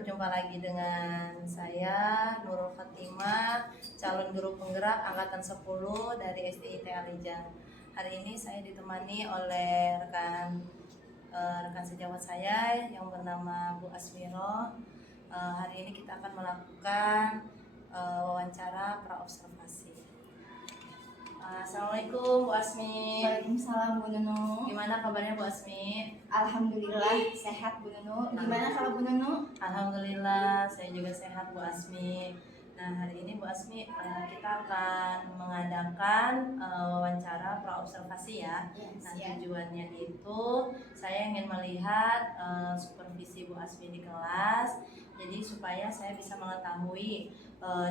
berjumpa lagi dengan saya Nurul Fatimah, calon guru penggerak angkatan 10 dari SDIT Alijan. Hari ini saya ditemani oleh rekan sejawat saya yang bernama Bu Asmiro. Hari ini kita akan melakukan wawancara praobservasi. Assalamualaikum Bu Asmi. Waalaikumsalam Bu Nunu. Gimana kabarnya Bu Asmi? Alhamdulillah sehat Bu Nunu. Gimana kalau Bu Nunu? Alhamdulillah saya juga sehat Bu Asmi. Nah hari ini Bu Asmi kita akan mengadakan wawancara praobservasi ya. Nah tujuannya itu saya ingin melihat supervisi Bu Asmi di kelas. Jadi supaya saya bisa mengetahui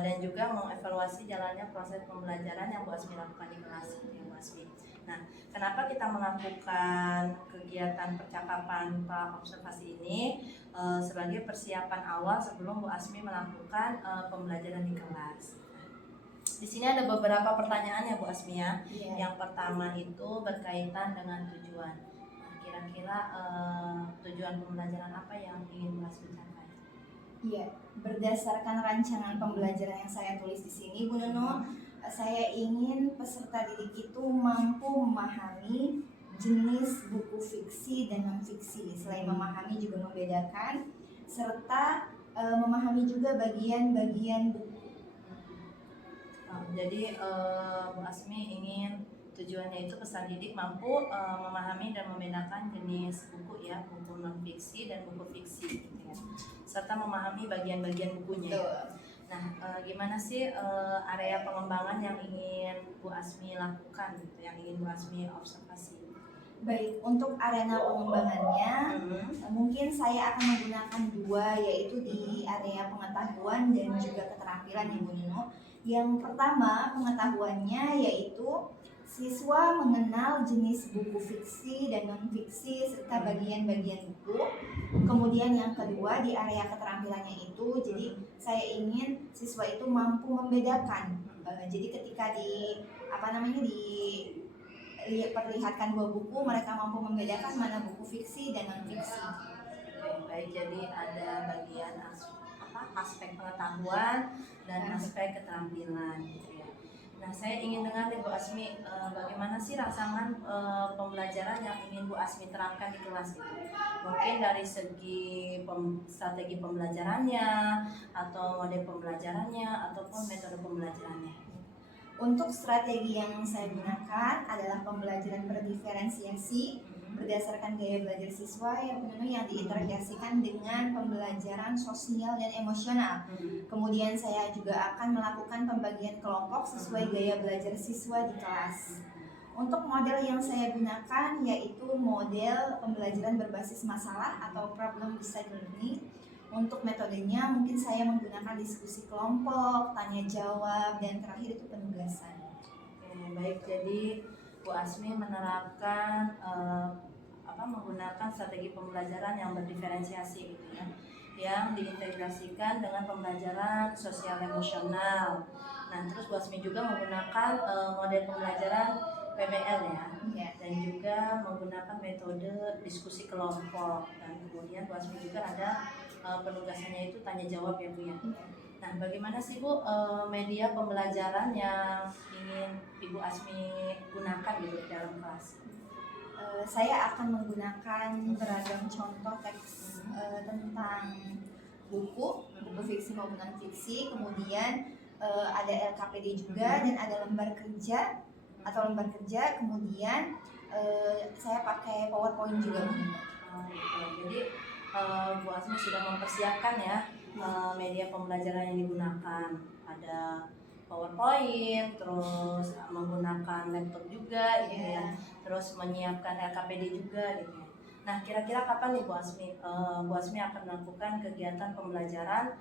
dan juga mengevaluasi jalannya proses pembelajaran yang Bu Asmi lakukan di kelas ya Bu Asmi. Nah, kenapa kita melakukan kegiatan percakapan praobservasi ini sebagai persiapan awal sebelum Bu Asmi melakukan pembelajaran di kelas. Di sini ada beberapa pertanyaan ya Bu Asmi ya. Yang pertama itu berkaitan dengan tujuan. Nah, kira-kira tujuan pembelajaran apa yang ingin Bu Asmi capai? Iya, berdasarkan rancangan pembelajaran yang saya tulis di sini Bu Nunu, saya ingin peserta didik itu mampu memahami jenis buku fiksi dan non-fiksi. Selain memahami juga membedakan, serta memahami juga bagian-bagian buku. Jadi Bu Asmi ingin tujuannya itu peserta didik mampu memahami dan membedakan jenis buku ya, buku non-fiksi dan buku fiksi gitu ya. Serta memahami bagian-bagian bukunya. Nah, gimana sih area pengembangan yang ingin Bu Asmi lakukan gitu, yang ingin Bu Asmi observasi? Baik, untuk arena pengembangannya mungkin saya akan menggunakan dua, yaitu di area pengetahuan dan juga keterampilan ya Bu Nino. Yang pertama pengetahuannya yaitu siswa mengenal jenis buku fiksi dan non-fiksi serta bagian-bagian buku. Kemudian yang kedua di area keterampilannya itu, jadi saya ingin siswa itu mampu membedakan. Jadi ketika diperlihatkan dua buku, mereka mampu membedakan mana buku fiksi dan non-fiksi. Baik, jadi ada bagian aspek pengetahuan dan aspek keterampilan gitu ya. Nah, saya ingin dengar nih Bu Asmi, bagaimana sih rangsangan pembelajaran yang ingin Bu Asmi terapkan di kelas itu? Mungkin dari segi strategi pembelajarannya, atau model pembelajarannya, ataupun metode pembelajarannya. Untuk strategi yang saya gunakan adalah pembelajaran berdiferensiasi berdasarkan gaya belajar siswa yang diintegrasikan dengan pembelajaran sosial dan emosional. Kemudian saya juga akan melakukan pembagian kelompok sesuai gaya belajar siswa di kelas. Untuk model yang saya gunakan yaitu model pembelajaran berbasis masalah atau problem based learning. Untuk metodenya mungkin saya menggunakan diskusi kelompok, tanya jawab, dan terakhir itu penugasan. Baik, jadi Bu Asmi menerapkan menggunakan strategi pembelajaran yang berdiferensiasi gitu ya, yang diintegrasikan dengan pembelajaran sosial emosional. Nah, terus Bu Asmi juga menggunakan model pembelajaran PBL ya, dan juga menggunakan metode diskusi kelompok, dan kemudian Bu Asmi juga ada penugasannya itu tanya jawab ya Bu ya. Nah, bagaimana sih Bu media pembelajaran yang ingin Ibu Asmi gunakan gitu dalam kelas? Saya akan menggunakan beragam contoh teks tentang buku fiksi maupun non-fiksi. Kemudian ada LKPD juga dan ada lembar kerja. Kemudian saya pakai PowerPoint juga. Jadi Bu Asmi sudah mempersiapkan ya media pembelajaran yang digunakan. Ada PowerPoint, terus menggunakan laptop juga gitu ya, terus menyiapkan LKPD juga gitu ya. Nah, kira-kira kapan nih Bu Asmi akan melakukan kegiatan pembelajaran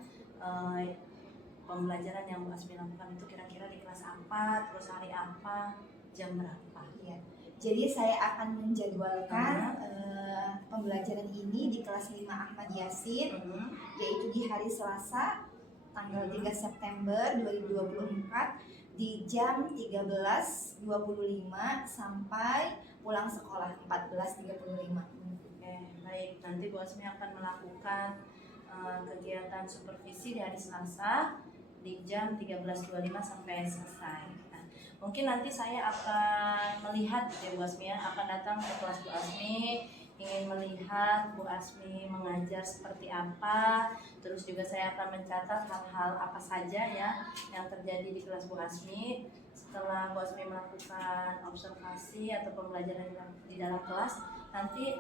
yang Bu Asmi lakukan itu kira-kira di kelas apa, terus hari apa, jam berapa? Ya. Jadi saya akan menjadwalkan pembelajaran ini di kelas 5 Ahmad Yasin, yaitu di hari Selasa tanggal 3 September 2024 di jam 13.25 sampai pulang sekolah 14.35. Baik, nanti Bu Asmi akan melakukan kegiatan supervisi di hari Selasa di jam 13.25 sampai selesai. Nah, mungkin nanti saya akan melihat ya Bu Asmi ya, akan datang ke kelas Bu Asmi, ingin melihat Bu Asmi mengajar seperti apa, terus juga saya akan mencatat hal-hal apa saja ya yang terjadi di kelas Bu Asmi. Setelah Bu Asmi melakukan observasi atau pembelajaran di dalam kelas, nanti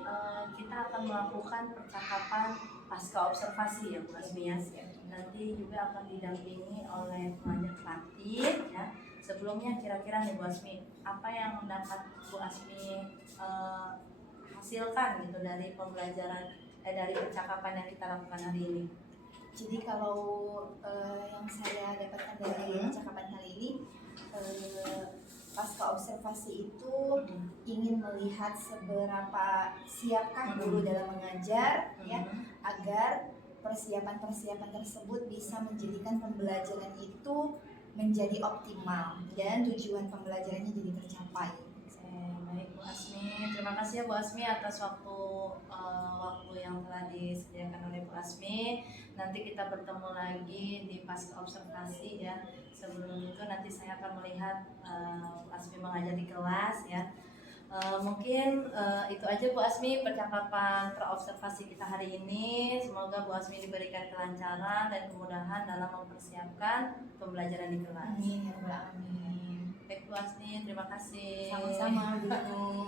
kita akan melakukan percakapan pasca observasi ya Bu Asmi ya. Nanti juga akan didampingi oleh pengajar praktik ya. Sebelumnya kira-kira nih Bu Asmi, apa yang dapat Bu Asmi hasilkan gitu dari pembelajaran dari percakapan yang kita lakukan hari ini? Jadi kalau yang saya dapatkan dari percakapan kali ini, pasca observasi itu ingin melihat seberapa siapkah guru dalam mengajar ya, agar persiapan-persiapan tersebut bisa menjadikan pembelajaran itu menjadi optimal dan tujuan pembelajarannya jadi tercapai. Baik Bu Asmi, terima kasih ya Bu Asmi atas waktu yang telah disediakan oleh Bu Asmi. Nanti kita bertemu lagi di pasca observasi ya. Sebelum itu nanti saya akan melihat Bu Asmi mengajar di kelas ya. Mungkin itu aja Bu Asmi percakapan praobservasi kita hari ini. Semoga Bu Asmi diberikan kelancaran dan kemudahan dalam mempersiapkan pembelajaran di kelas. Amin ya Rabbal Alamin. Baik Bu Asmi, terima kasih. Sama-sama Bu.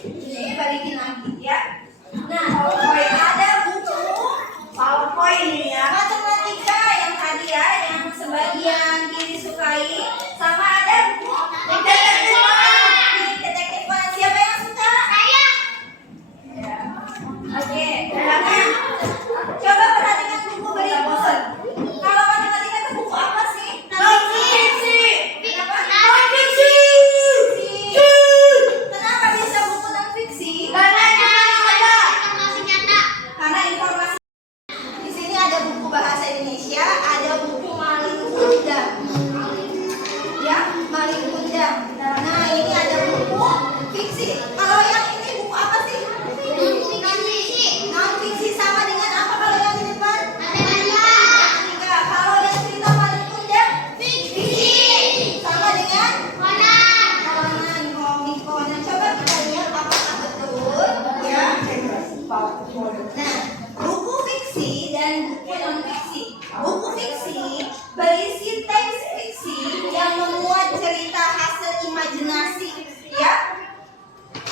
Ini balikin lagi ya. Nah, PowerPoint ada buku PowerPoint ini ya. Matematika yang tadi ya, yang sebagian kiri sukai, sama ada buku detektif Conan. Siapa yang suka? Saya. Ya. Oke, silakan. Coba perhatikan buku berikut. Kalau matematika itu buku apa sih? Non-fiksi. Kenapa? Non-fiksi. Kenapa bisa buku non-fiksi? Karena ada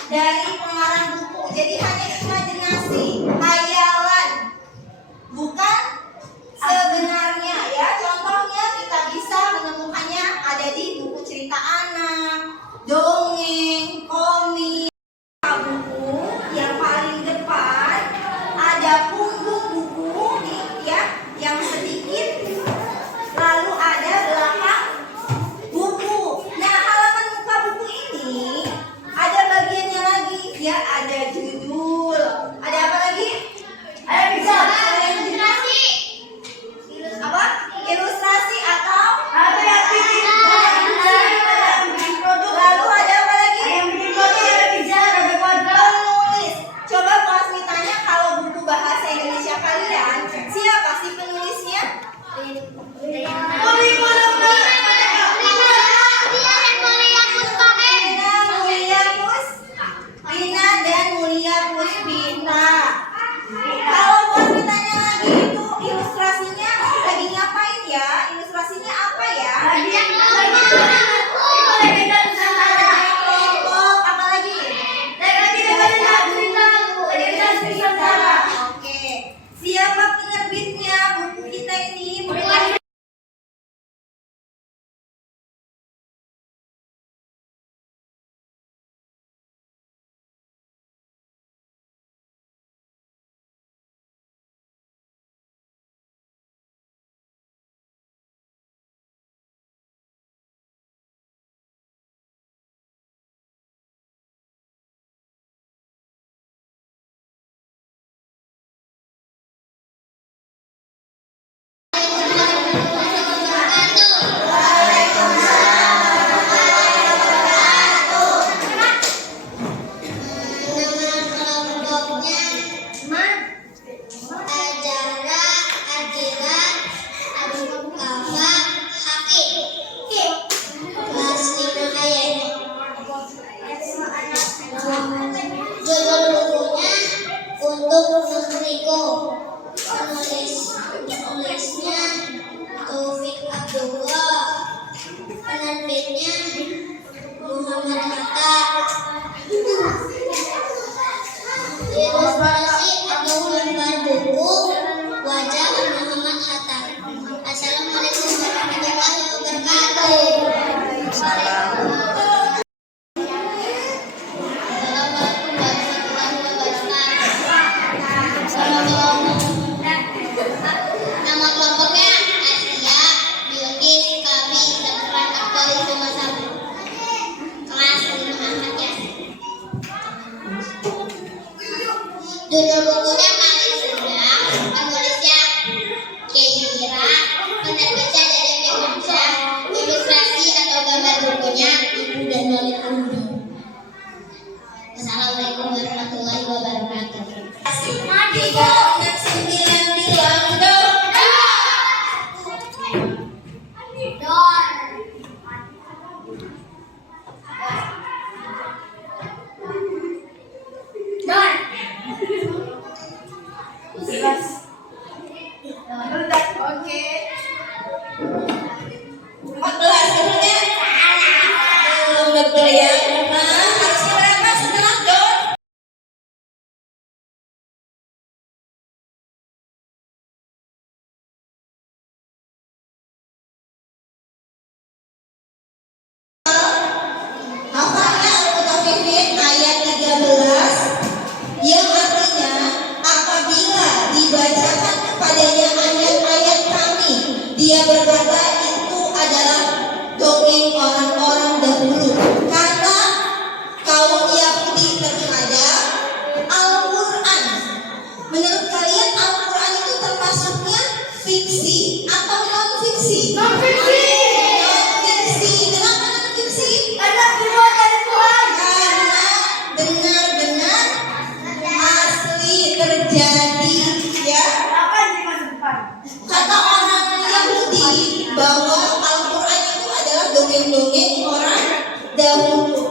dari pengarang buku. Jadi hanya imajinasi, hayalan, bukan sebenarnya ya. Contohnya kita bisa menemukannya ada di buku cerita anak, dongeng, komik. Buku yang paling depan ada punggung buku nih ya, yang sedikit, lalu ada belakang buku. Nah, halaman muka buku ini ada bagiannya lagi ya, ada judul, ada apa lagi? Ada ilustrasi. Apa? Ilustrasi atau apa yang bikin produk. Lalu ada apa lagi? Yang bikin produk, ada bicara, ada kuadrat. Penulis. Coba Bu Asmi tanya, kalau buku bahasa Indonesia kalian, siapa sih penulisnya? Rina dan Mulia Puspita. Kalau Bu Asmi tanya lagi, itu ilustrasinya lagi ngapain ya? Ilustrasinya apa ya? Kelompok apa lagi? Oke. Siapa penerbitnya buku kita ini? Judul bukunya Untuk Negeriku. Penulisnya Taufik Abdullah. Penerbitnya Muhammad Hatta. Ilustrasi atau gambar buku wajah Muhammad Hatta. Assalamualaikum warahmatullahi wabarakatuh. Nama kelompoknya Asia, Bilqis, Kabi, Zafran, Akbar, Sumasam. Kelas 5 Ahmad Yasin. Judul bukunya paling sedang, penulisnya Keira, penerbitnya dari Indonesia, ilustrasi atau gambar bukunya Ibu dan Walid Undang. Assalamualaikum warahmatullahi wabarakatuh. Oke. 14 kemudian belum betul ya. Harusnya berapa setelah Don? Hafalnya Al-Mutaffifin ayat 13 yang artinya apabila dibacakan kepadanya ayat-ayat kami, dia berkata itu adalah dongeng orang-orang dahulu. Kata kaum Yahudi terhadap Al-Quran. Menurut kalian Al-Quran itu termasuknya fiksi atau non-fiksi? Non-fiksi. Kenapa non-fiksi? Karena dibuat dari Tuhan. Karena benar-benar asli terjadi ya. Kata orang Yahudi bahwa Al-Quran itu adalah dongeng-dongeng orang dahulu.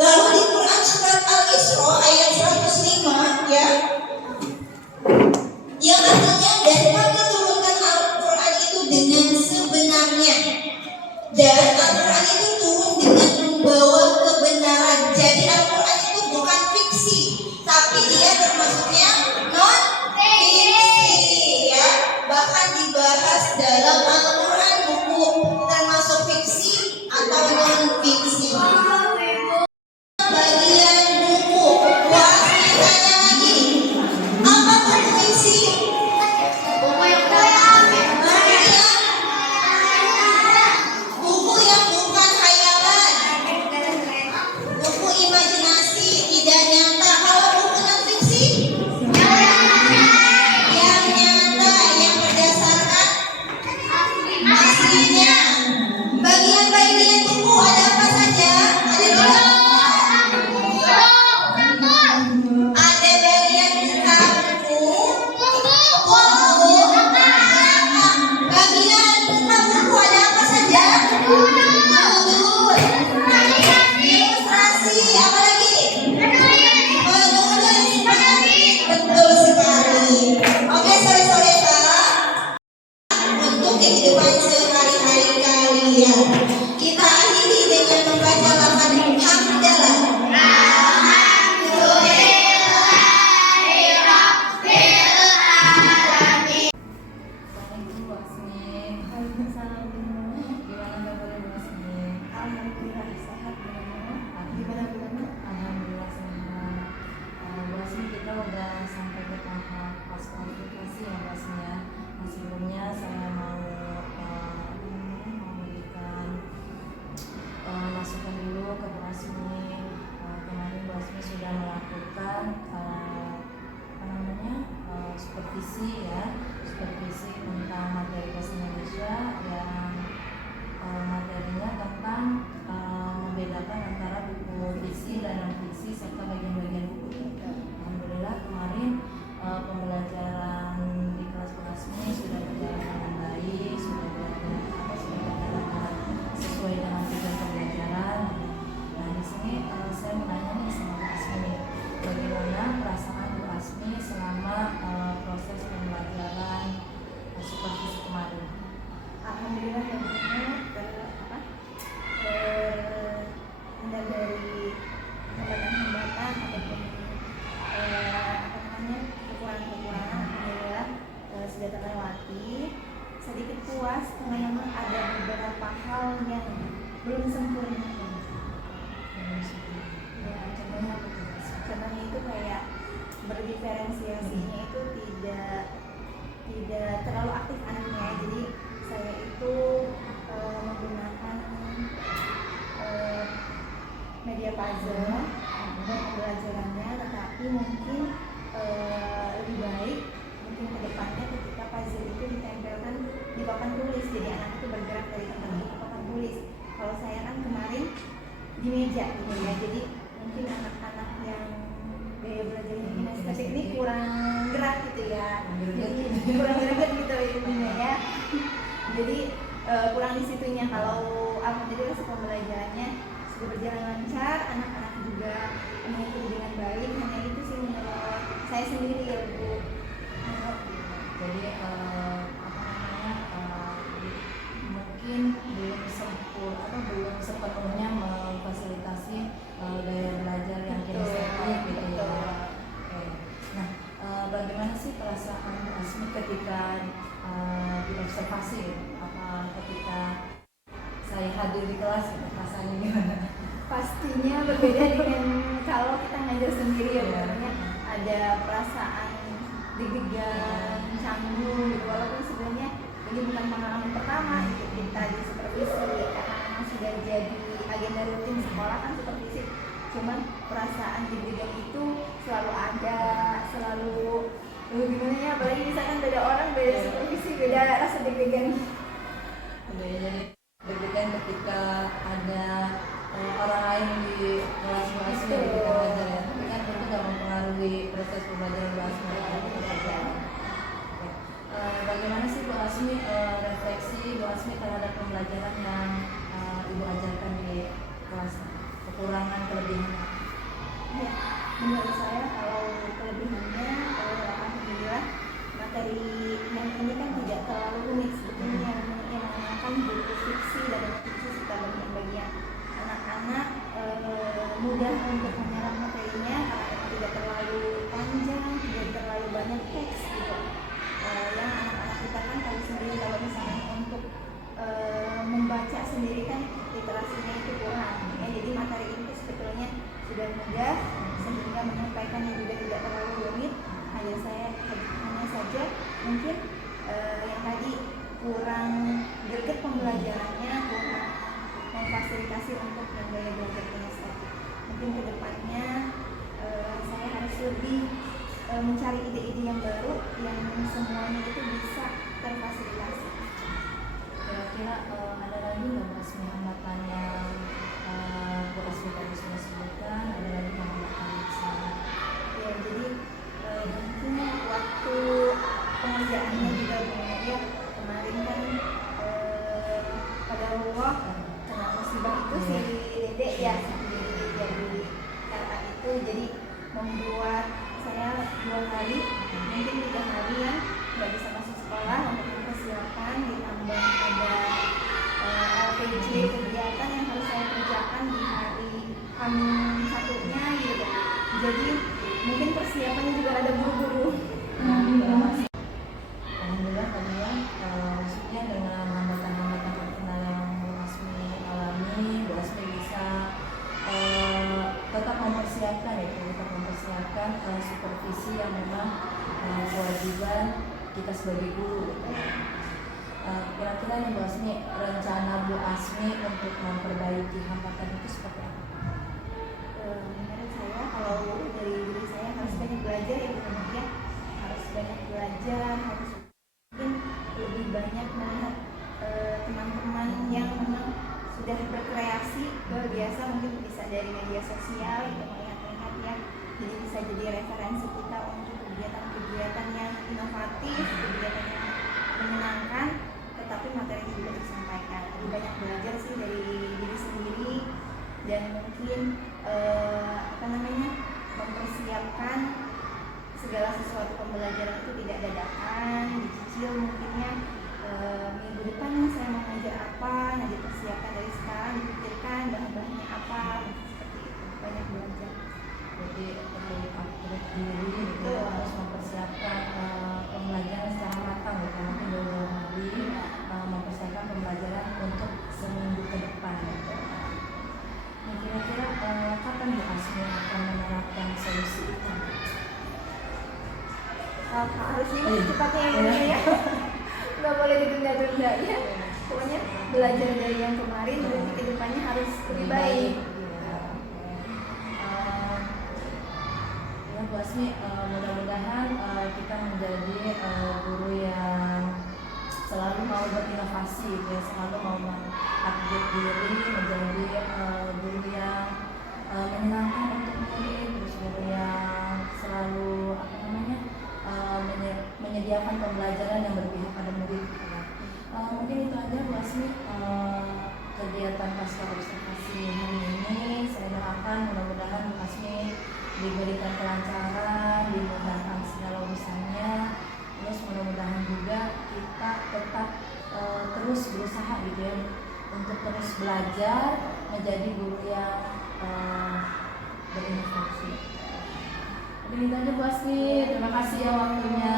Lalu di Quran surat Al-Isra ayat 105 ya, yang artinya dan kami turunkan Al-Quran itu dengan sebenarnya, dan Al-Quran itu turun dengan membawa kebenaran. Jadi Al-Quran itu bukan Kita akhiri dengan membaca lafaz hamdalah. Assalamualaikum Bu Asmi. Waalaikumsalam. Gimana kabarnya Bu Asmi? Alhamdulillah sehat. Gimana Bu? Alhamdulillah sehat. Bu Asmi, kita udah sampai ke tahap pas kualifikasi ya Bu Asmi ya. Nah, sebelumnya saya mau memberikan masukan dulu ke Bu Asmi. Kemarin Bu Asmi sudah melakukan supervisi ya, supervisi tentang materi bahasa Indonesia yang materinya tentang membedakan antara buku fiksi dan non fiksi serta bagian-bagian buku. Alhamdulillah kemarin pembelajaran di kelas Bu Asmi sudah berjalan dengan baik, sudah berjalan sesuai dengan tujuan pembelajaran. Nah, di sini saya mau nanya nih sama Bu Asmi, bagaimana perasaan Bu Asmi selama proses pembelajaran supervisi kemarin? Alhamdulillah yang dari hambatan-hambatan ataupun kekurangan-kekurangan alhamdulillah sudah terlewati. Sedikit puas karena memang ada beberapa hal yang belum sempurna. Ya, contohnya itu kayak berdiferensiasinya itu tidak terlalu aktif anaknya. Jadi saya itu menggunakan media puzzle untuk pembelajarannya, tetapi mungkin lebih baik mungkin kedepannya ketika puzzle itu ditempelkan di papan tulis, jadi anak itu bergerak dari tempat ke papan tulis. Kalau saya kan kemarin di meja gitu ya, jadi mungkin anak-anak yang gaya belajarnya kinestetik ini kurang gerak gitu ya, jadi kurang gerak gitu intinya ya. Jadi kurang di situnya. Kalau alhamdulillah pembelajarannya sudah berjalan lancar, anak-anak juga mengikuti dengan baik. Hanya itu sih menurut saya sendiri ya Bu. Jadi mungkin belum sepenuhnya memfasilitasi gaya belajar yang kinestetik gitu ya. Oke. Nah, bagaimana sih perasaan Bu Asmi ketika diobservasi, ketika saya hadir di kelas, rasanya gimana? Pastinya berbeda dengan kalau kita ngajar sendiri ya, sebenarnya ada perasaan deg-degan, canggung gitu. Walaupun sebenarnya ini bukan pengalaman pertama itu kita di supervisi, karena memang sudah jadi agenda rutin sekolah kan supervisi. Cuman perasaan deg-degan itu selalu ada, selalu gimana ya, apalagi misalkan beda orang, beda supervisi, beda rasa deg-degan. Jadi deg-degan ketika ada orang lain di kelas Bu Asmi ketika belajar ya, tapi kan itu nggak mempengaruhi proses pembelajaran Bu Asmi. Bagaimana sih Bu Asmi refleksi Bu Asmi terhadap pembelajaran yang Ibu ajarkan di kelas, kekurangan kelebihannya? Ya, menurut saya kalau kelebihannya, alhamdulillah materi yang ini kan tidak terlalu rumit sebetulnya, yang menggunakan buku fiksi dan fiksi serta bagian-bagian. Anak-anak mudah untuk menyerap materinya karena tidak terlalu panjang, tidak terlalu banyak teks gitu. Yang anak-anak kita kan tahu sendiri kalau misalnya untuk membaca sendiri kan literasinya itu kurang ya, jadi materi itu sebetulnya sudah mudah sehingga menyampaikannya juga tidak terlalu rumit. Hanya saja mungkin yang tadi kurang greget pembelajarannya, kurang memfasilitasi untuk yang gaya belajar kinestetik. Mungkin kedepannya saya harus lebih mencari ide-ide yang baru yang semuanya itu bisa terfasilitasi. Kira-kira ada lagi nggak Bu Asmi hambatan yang Bu Asmi tadi sudah sebutkan? Ada lagi hambatan bisa? Ya, jadi mungkin waktu pengerjaannya juga ya, kemarin kan pada Allah kena musibah itu si dedek ya, jadi kakak itu, jadi membuat saya 2 hari mungkin 3 hari ya nggak bisa masuk sekolah untuk mempersiapkan, ditambah ada LPG kegiatan yang harus saya kerjakan di hari H1-nya gitu. Jadi mungkin persiapannya juga ada buru-buru. Alhamdulillah tadi ya, maksudnya dengan hambatan-hambatan terkenal yang Bu Asmi alami, Bu Asmi bisa tetap mempersiapkan supervisi yang memang kewajiban kita sebagai guru. Kira-kira nih Bu Asmi, rencana Bu Asmi untuk memperbaiki hambatan itu seperti apa? Menurut saya kalau dari diri saya harus banyak belajar ya benar ya, harus banyak belajar, harus mungkin lebih banyak melihat teman-teman yang memang sudah berkreasi luar biasa, mungkin bisa dari media sosial gitu, melihat-lihat ya, jadi bisa jadi referensi kita untuk kegiatan-kegiatan yang inovatif, kegiatan yang menyenangkan, tetapi materinya juga disampaikan. Lebih banyak belajar sih dari diri sendiri dan mungkin mempersiapkan segala sesuatu pembelajaran itu tidak dadakan, dicicil mungkinnya minggu depan saya mau ngajar apa, nah dipersiapkan dari sekarang, dipikirkan bahan-bahannya apa, seperti itu, banyak belajar. Jadi perlu upgrade diri gitu, harus mempersiapkan pembelajaran secara matang gitu, mungkin jauh-jauh hari mempersiapkan pembelajaran untuk seminggu ke depan gitu. Nah, kira-kira kapan Bu Asmi akan menerapkan solusi itu? Harusnya secepatnya ya, nggak boleh ditunda-tunda ya. Pokoknya belajar dari yang kemarin, berarti kedepannya harus lebih baik. Bu Asmi, mudah-mudahan kita menjadi guru yang selalu mau berinovasi gitu ya, selalu mau mengupdate diri, menjadi guru yang menyenangkan untuk murid, terus guru yang selalu menyediakan pembelajaran yang berpihak pada murid gitu ya. Mungkin itu aja Bu Asmi kegiatan pasca observasi hari ini. Saya doakan mudah-mudahan Bu Asmi diberikan kelancaran, dimudahkan segala urusannya, terus mudah-mudahan juga kita tetap terus berusaha gitu ya, untuk terus belajar menjadi guru yang berinovasi. Jadi itu aja Bu Asmi, terima kasih ya waktunya.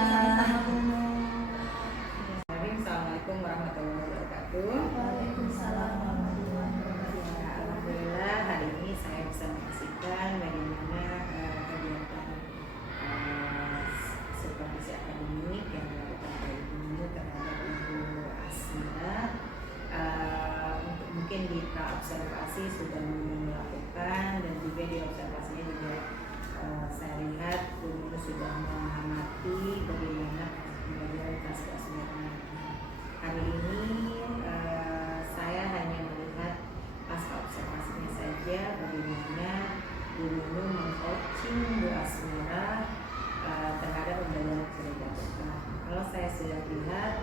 Assalamualaikum warahmatullahi wabarakatuh. Waalaikumsalam warahmatullahi wabarakatuh. Alhamdulillah hari ini saya bisa menyaksikan bagaimana kegiatan supervisi akademik yang dilakukan oleh Ibu terhadap Ibu Asmira. Mungkin di observasi sudah melakukan dan juga di observasinya juga saya lihat Bu sudah mengamati bagaimana pembelajaran pasca Asmira. Hari ini saya hanya melihat pasca observasinya saja bagaimana Bu Nunu meng-coaching Bu Asmira terhadap pembelajaran yang sudah dilakukan. Kalau saya sudah lihat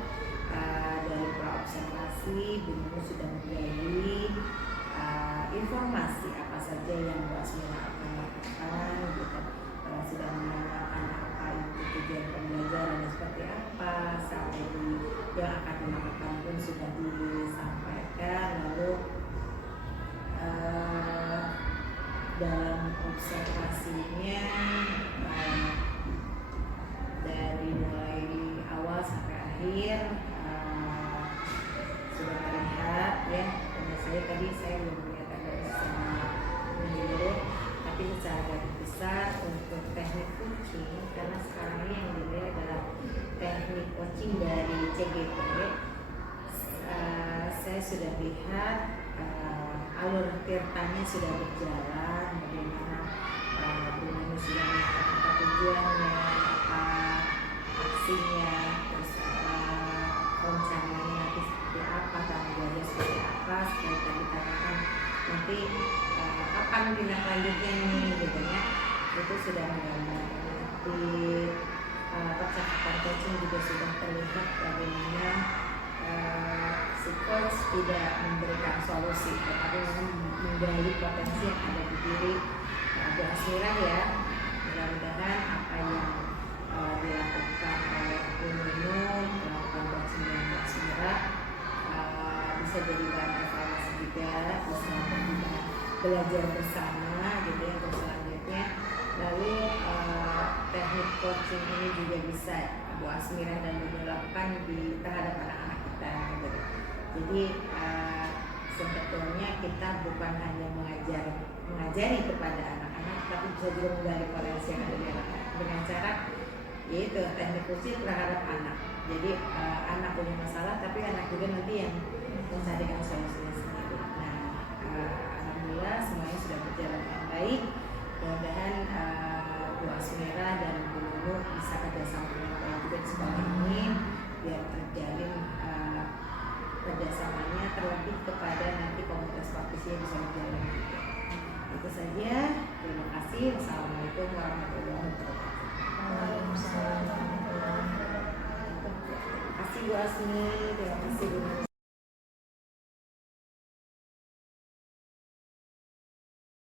dari pra-observasi, Bu Nunu sudah menjadi informasi apa saja yang Bu Asmira akan lakukan gitu. Sudah menanyakan apa itu tujuan pembelajaran seperti apa, strategi yang akan dilakukan pun sudah disampaikan. Lalu dalam observasinya dari mulai awal sampai akhir sudah terlihat ya. Tentu saja tadi saya belum melihat ada secara menyeluruh, tapi secara garis besar untuk teknik coaching, karena sekarang ini yang dilihat adalah teknik coaching dari CGP. Saya sudah lihat alur tirtanya sudah berjalan, bagaimana Bu sudah melihat apa tujuannya, apa aksinya, terus rencananya nanti seperti apa, tanggung jawabnya seperti apa, supaya tadi katakan nanti kapan tindak lanjutnya nih gitu ya. Itu sudah menggambarkan di percakapan coaching juga sudah terlihat bagaimana si coach tidak memberikan solusi, tetapi menggali potensi yang ada di diri Bu Asmira ya. Mudah-mudahan apa yang dilakukan oleh Bu Nunu, melakukan coaching dengan Bu Asmira bisa jadi bahan evaluasi juga, bisa kita belajar bersama gitu ya untuk selanjutnya. Lalu teknik coaching ini juga bisa Bu Asmira dan Bu lakukan terhadap anak-anak kita gitu. Jadi sebetulnya kita bukan hanya mengajari kepada anak-anak, tapi bisa juga menggali potensi yang ada di anak-anak dengan cara yaitu teknik coaching terhadap anak. Jadi anak punya masalah, tapi anak juga nanti yang mencarikan solusinya sendiri. Nah, alhamdulillah semuanya sudah berjalan dengan baik. Mudah-mudahan Bu Asmira dan Bu Nunu bisa kerjasama dengan baik juga di sekolah ini, biar terjalin kerjasamanya, terlebih kepada nanti komunitas praktisinya bisa berjalan. Itu saja. Terima kasih. Wassalamualaikum warahmatullahi wabarakatuh. Waalaikumsalam. Terima kasih Bu Asmi. Terima kasih Bu Nunu.